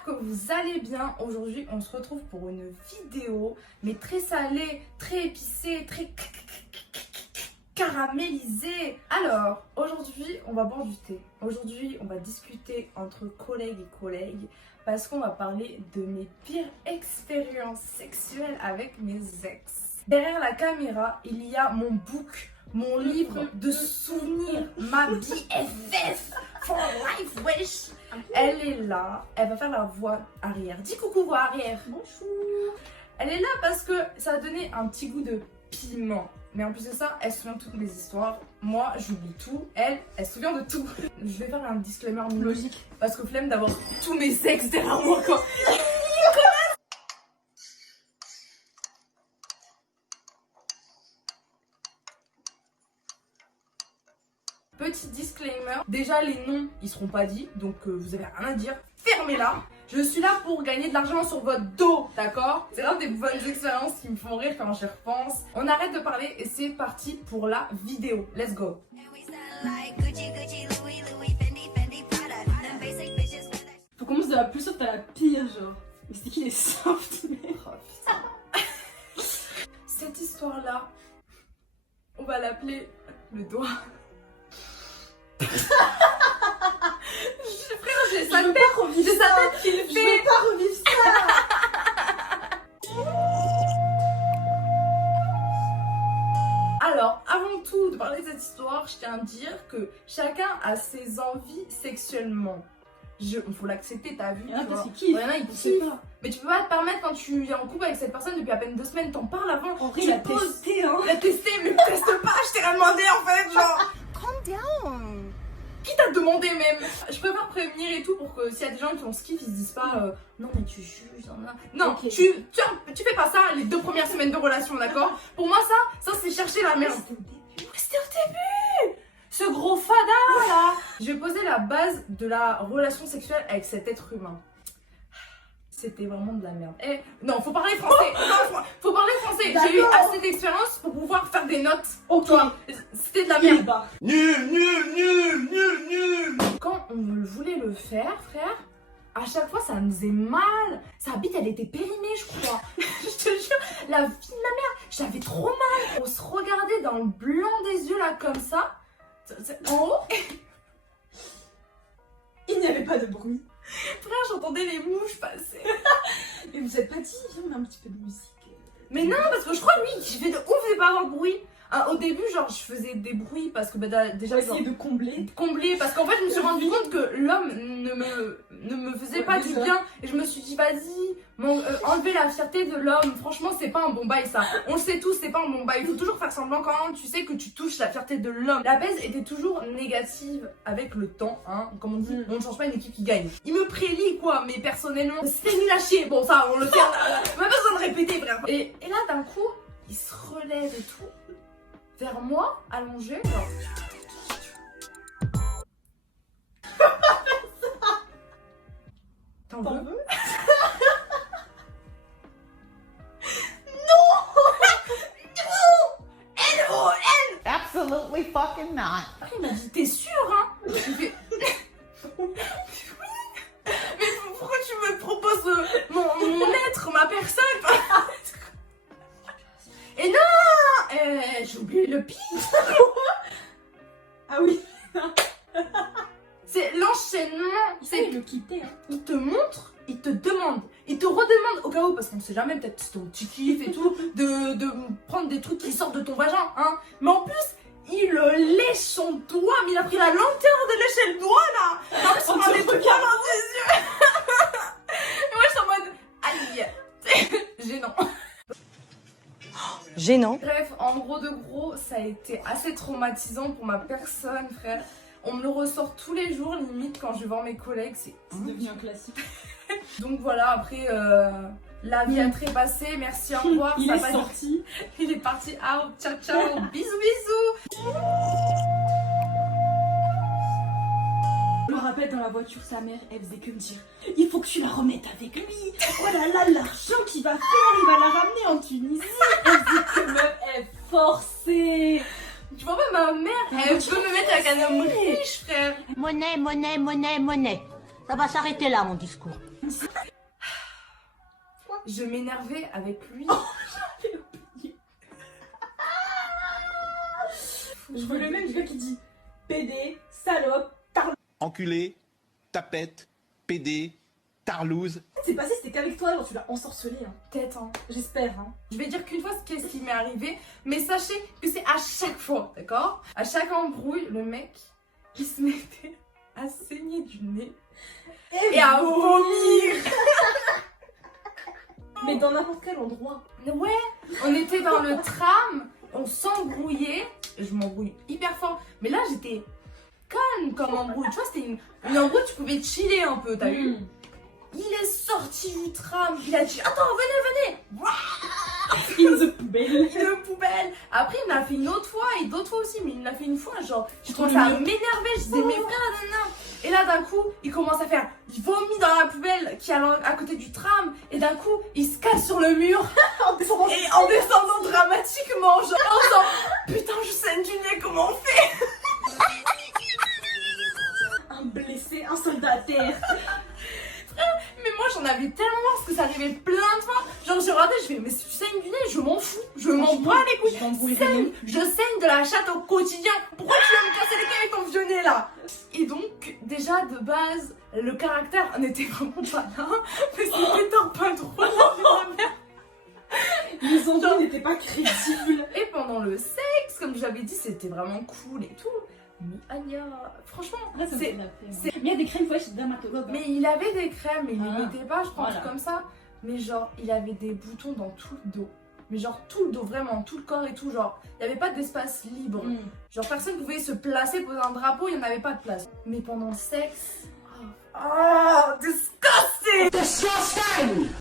j'espère que vous allez bien. Aujourd'hui, on se retrouve pour une vidéo, mais très salée, très épicée, très caramélisée. Alors, aujourd'hui, on va boire du thé. Aujourd'hui, on va discuter entre collègues et collègues parce qu'on va parler de mes pires expériences sexuelles avec mes ex. Derrière la caméra, il y a mon book, mon livre de souvenirs, ma BFF for life, wesh. Elle est là, elle va faire la voix arrière. Dis coucou voix arrière. Bonjour. Elle est là parce que ça a donné un petit goût de piment. Mais en plus de ça, elle se souvient de toutes mes histoires. Moi, j'oublie tout. Elle se souvient de tout. Je vais faire un disclaimer logique parce que flemme d'avoir tous mes ex derrière moi quoi. Petit disclaimer, déjà les noms ils seront pas dits, donc vous avez rien à dire, fermez-la. Je suis là pour gagner de l'argent sur votre dos, d'accord? C'est l'un des bonnes expériences qui me font rire quand j'y repense. On arrête de parler et c'est parti pour la vidéo. Let's go. Faut commencer de la plus soft à la pire, genre. Mais c'était qui les soft, mais... Oh, putain. Cette histoire-là, on va l'appeler le doigt. Frère, j'ai sa tête qui le fait. Je veux pas revivre ça. Alors, avant tout de parler de cette histoire, je tiens à dire que chacun a ses envies sexuellement. Faut l'accepter, t'as vu? Il y en a vois. qui kiffent. Ouais, il y en a, ils kiffent. Mais tu peux pas te permettre quand tu es en couple avec cette personne depuis à peine 2 semaines, t'en parles avant. En vrai, tu il a poses. testé, hein. Il a testé, mais teste pas, je t'ai rien demandé en fait, genre. Calm down. Qui t'a demandé même? Je préfère prévenir et tout pour que s'il y a des gens qui ont ce kiff, ils se disent pas non mais tu juges, non, Okay. tu fais pas ça les 2 premières semaines de relation, d'accord? Pour moi ça c'est chercher la merde. C'était au début. Ce gros fada là. Je vais poser la base de la relation sexuelle avec cet être humain. C'était vraiment de la merde. Eh, non, faut parler français. Non, faut parler français. J'ai eu assez d'expérience pour pouvoir faire des notes. Ok. C'était de la merde. Bah. Nul. Quand on voulait le faire, frère, à chaque fois ça me faisait mal. Sa bite elle était périmée, je crois. Je te jure, la vie de ma mère, j'avais trop mal. On se regardait dans le blanc des yeux là comme ça. En haut. Il n'y avait pas de bruit. Frère, j'entendais les mouches passer. Et vous êtes pas dit, viens, on a un petit peu de musique. Mais non, parce que je crois lui qui fait de ouf des pas avoir de bruit. Au début, genre, je faisais des bruits parce que déjà, Essayer de combler. parce qu'en fait, je me suis rendu compte que l'homme ne me faisait pas du bien. Et je me suis dit, vas-y, enlever la fierté de l'homme. Franchement, c'est pas un bon bail, ça. On le sait tous, c'est pas un bon bail. Il faut toujours faire semblant quand tu sais que tu touches la fierté de l'homme. La baise était toujours négative avec le temps, hein. Comme on dit, on ne change pas une équipe qui gagne. Il me prélit, quoi, mais personnellement, c'était nul à chier. Bon, ça, on le fait. On a pas besoin de répéter, frère. Et là, d'un coup, il se relève et tout. Vers moi, allongé, genre. T'en veux? veux? Absolutely fucking not. Après, il m'a dit, t'es sûr, hein? J'ai fait, oui. Mais pourquoi tu me proposes mon être, ma personne? Et non! J'ai oublié le pire. Ah oui. C'est l'enchaînement. C'est le quitter, hein. Il te montre, il te demande, il te redemande au cas où, parce qu'on sait jamais, peut-être c'est ton petit kiff et tout, de prendre des trucs qui sortent de ton vagin, hein. Mais en plus, il lèche son doigt, mais il a pris la lenteur de lécher le doigt là. En plus, on a des trucs dans ses yeux. Et moi, je suis en mode, aïe, gênant. Gênant. Bref, en gros de gros, ça a été assez traumatisant pour ma personne, frère. On me le ressort tous les jours, limite, quand je vais voir mes collègues, c'est devenu un classique. Donc voilà, après, la vie a trépassé, merci, au revoir. Il ça est va sorti. Il est parti, out, ciao, ciao, bisous, bisous. Je me rappelle dans la voiture, sa mère, elle faisait que me dire il faut que tu la remettes avec lui. Oh là là, l'argent qu'il va faire, il va la ramener en Tunisie. Elle faisait que meuf, elle forçait. Tu vois pas, ma mère, elle peut me mettre avec un homme riche, frère. Monnaie. Ça va s'arrêter là, mon discours. Je m'énervais avec lui. Je veux le même gars qui dit PD, salope, Enculé, tapette, pédé, tarlouse. c'est passé, c'était qu'avec toi, genre tu l'as ensorcelé. Hein. Tête, hein. J'espère. Hein. Je vais dire qu'une fois qu'est-ce qui m'est arrivé, mais sachez que c'est à chaque fois, d'accord? À chaque embrouille, le mec, il se mettait à saigner du nez et à vomir. Mais dans n'importe quel endroit. Ouais, on était dans le tram, on s'embrouillait, je m'embrouille hyper fort, mais là j'étais calme comme embrouille, tu vois, c'était une embrouille, tu pouvais chiller un peu, t'as vu? Il est sorti du tram, il a dit attends, venez, In the poubelle. une poubelle. Après il me l'a fait une autre fois et d'autres fois aussi, mais il me l'a fait une fois, genre je Trop commençais à mignon. m'énerver, je disais mais frère, nanana. Et là d'un coup, il commence à faire, il vomit dans la poubelle qui est à côté du tram, et d'un coup, il se casse sur le mur. Et en descendant dramatiquement, genre en disant putain, je saigne du nez, comment on fait? Un blessé, un soldat à terre. Mais moi j'en avais tellement marre parce que ça arrivait plein de fois. Genre je regardais, je fais mais si tu saignes du nez, je m'en fous, je m'en bats les couilles. Je saigne de la chatte au quotidien. Pourquoi tu vas me casser les couilles avec ton vieux nez là? Et donc déjà de base, le caractère n'était vraiment pas là. Mais c'était un pas drôle. Les embrouilles n'étaient pas crédibles. Et pendant le sexe, comme j'avais dit, c'était vraiment cool et tout. Mais Anya, franchement, Là, ça me c'est... fait la peine. Mais il y a des crèmes, faut aller chez le dermatologue. Mais il avait des crèmes, mais il les Ah, mettait pas, je crois, un voilà. truc comme ça. Mais genre, il avait des boutons dans tout le dos. Mais genre, tout le dos, vraiment, tout le corps et tout. Genre, il n'y avait pas d'espace libre. Genre, personne pouvait se placer, poser un drapeau, il n'y en avait pas de place. Mais pendant le sexe... Oh, disgusting!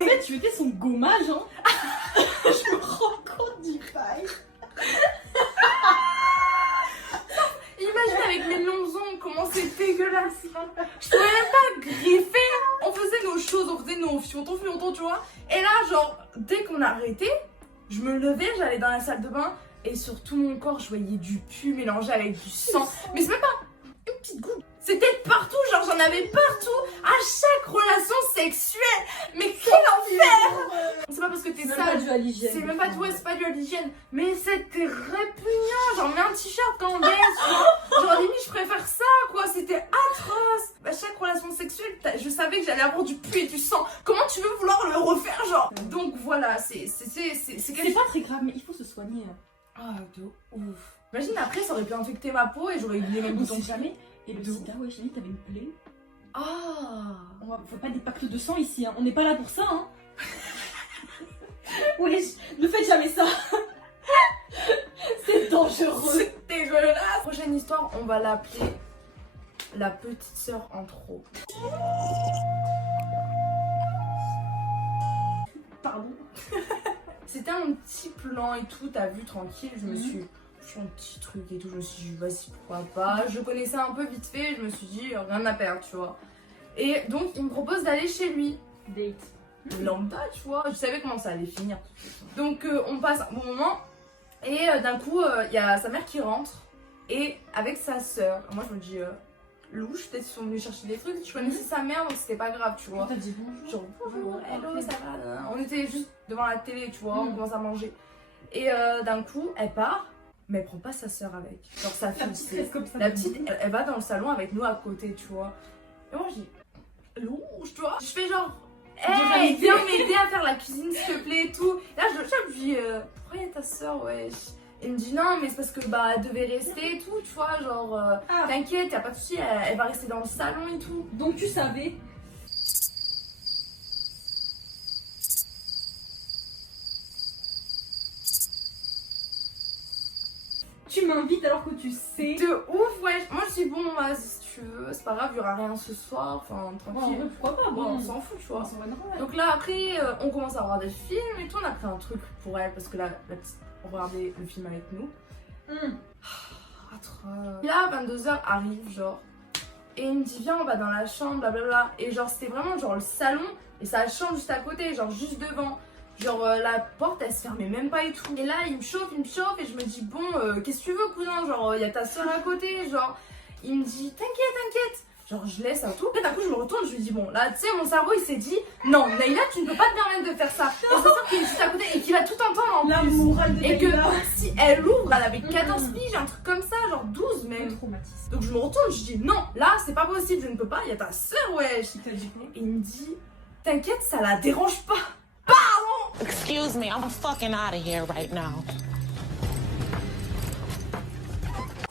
En fait, tu étais son gommage, hein. Je me rends compte du bail. Imagine avec mes longs ongles, comment c'est dégueulasse. Je pouvais même pas griffer. On faisait nos choses, on faisait nos fiotons, tu vois. Et là, genre, dès qu'on arrêtait, je me levais, j'allais dans la salle de bain. Et sur tout mon corps, je voyais du pu mélangé avec du sang. Mais c'est même pas une petite goutte. C'était partout, genre j'en avais partout, à chaque relation sexuelle. Mais quel enfer! C'est pas parce que t'es C'est même pas sale. dû à l'hygiène. C'est même pas tout, c'est pas dû à l'hygiène. Mais c'était répugnant. Genre, mets un t-shirt quand on baisse. Genre, limite, je préfère ça, quoi. C'était atroce. À chaque relation sexuelle, je savais que j'allais avoir du pu et du sang. Comment tu veux vouloir le refaire, genre? Donc voilà, c'est C'est pas très grave, mais il faut se soigner. Ah, de ouf. Imagine après, ça aurait pu infecter ma peau et j'aurais eu les mêmes On boutons. sait jamais. Et le sida, ouais, j'ai dit, t'avais une plaie. Ah. On fait pas des pactes de sang ici, hein. On n'est pas là pour ça, hein. Wesh, ne faites jamais ça. C'est dangereux. C'est dégueulasse. Prochaine histoire, on va l'appeler la petite sœur en trop. Pardon. C'était un petit plan et tout, t'as vu, tranquille. Je me suis fait un petit truc et tout. Je me suis dit, vas-y, pourquoi pas. Je connaissais un peu vite fait. Je me suis dit, rien à perdre, tu vois. Et donc, il me propose d'aller chez lui. Date. Lambda, tu vois. Je savais comment ça allait finir. Donc, on passe un bon moment. Et d'un coup, il y a sa mère qui rentre. Et avec sa sœur. Moi, je me dis, louche, peut-être qu'ils sont venus chercher des trucs. Je connaissais sa mère, donc c'était pas grave, tu vois. T'as dit bonjour. Genre, bonjour, hello, ça va? On était juste devant la télé, tu vois, on commence à manger. Et d'un coup, elle part, mais elle prend pas sa sœur avec. Genre sa La fille, petite c'est... reste comme ça. La petite, elle va dans le salon avec nous à côté, tu vois. Et moi, je dis, louche, tu vois. Je fais genre, hey, viens m'aider à faire la cuisine, s'il te plaît, et tout. Et là, je lui dis, pourquoi il y a ta sœur, wesh? Il me dit non, mais c'est parce que bah elle devait rester et tout, tu vois, genre t'inquiète, y'a pas de soucis, elle va rester dans le salon et tout. Donc tu savais. Tu m'invites alors que tu sais. De ouf, ouais. Moi je dis bon, vas-y si tu veux, c'est pas grave, il y aura rien ce soir, enfin tranquille. Bon, pourquoi pas, Bon, bon. on s'en fout, tu vois. On s'en va normal. Donc là après, on commence à regarder le film et tout, on a pris un truc pour elle parce que la petite, on regardait le film avec nous. Atroce. Et là, 22h arrive, genre, et il me dit viens, on va dans la chambre, blablabla. Et genre, c'était vraiment genre le salon et sa chambre juste à côté, genre juste devant. Genre, la porte elle se fermait même pas et tout. Et là, il me chauffe et je me dis bon, qu'est-ce que tu veux, cousin? Genre, il y a ta soeur à côté, genre. Il me dit t'inquiète, Genre je laisse un tout. Et d'un coup je me retourne, je lui dis bon là tu sais mon cerveau il s'est dit non Naïla tu ne peux pas te permettre de faire ça. Et c'est ça qui est juste à côté et qui va tout entendre en La plus. morale de Et que Naïla. si elle ouvre, elle avait 14 piges, un truc comme ça, genre 12 même. Traumatisme. Donc je me retourne, je dis non, là c'est pas possible, je ne peux pas, il y a ta soeur wesh. Qui t'a dit quoi? Et il me dit t'inquiète ça la dérange pas. Excuse me, I'm fucking out of here right now.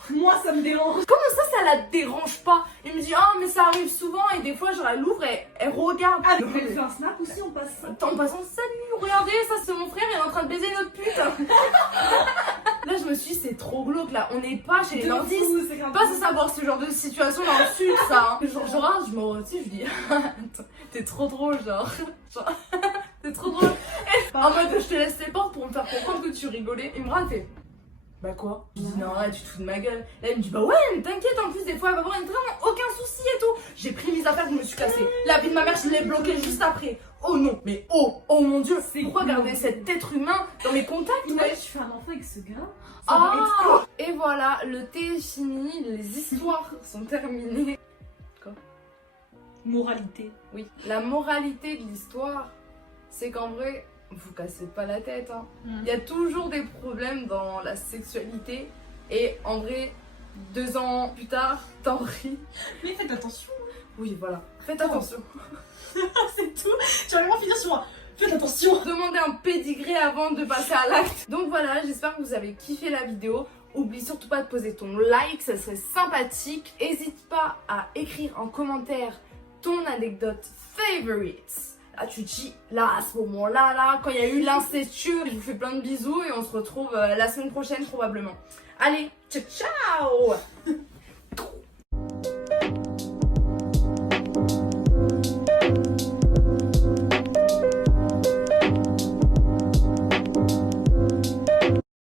Moi ça me dérange. Comment ça la dérange pas? Il me dit ah mais ça arrive souvent et des fois genre elle ouvre et elle regarde. Ah mais elle fait un snap aussi en passant. En passant, salut, regardez, ça c'est mon frère, il est en train de baiser notre pute. Là je me suis dit c'est trop glauque là, on n'est pas chez les nordistes. C'est grave. Pas à savoir ce genre de situation dans le sud ça. Hein. Genre je rate, je me retire, je dis t'es trop drôle genre. T'es trop drôle. En mode je te laisse les portes pour me faire comprendre que tu rigolais. Il me rate et bah quoi? Je dis non arrête tu te fous de ma gueule. Là il me dit bah ouais mais t'inquiète en plus des fois elle va avoir vraiment aucun souci et tout. J'ai pris mes affaires, je me suis cassée. La vie de ma mère je l'ai bloquée juste après. Oh non mais oh mon dieu. Pourquoi garder cet être humain dans mes contacts Ouais, ouais. je fais un enfant avec ce gars. Ça va exploser. Ah et voilà, le thé est fini, les histoires sont terminées. Moralité. Oui, la moralité de l'histoire, c'est qu'en vrai, vous cassez pas la tête. Hein. Il y a toujours des problèmes dans la sexualité. Et en vrai, 2 ans plus tard, t'en ris. Mais faites attention. Oui, voilà. Faites attention. C'est tout. Tu vas vraiment finir sur un. Faites attention. Demandez un pédigré avant de passer à l'acte. Donc voilà, j'espère que vous avez kiffé la vidéo. Oublie surtout pas de poser ton like, ça serait sympathique. N'hésite pas à écrire en commentaire ton anecdote favorite. Là tu te dis, là à ce moment-là, là, quand il y a eu l'incestueux, je vous fais plein de bisous et on se retrouve la semaine prochaine probablement. Allez, ciao ciao!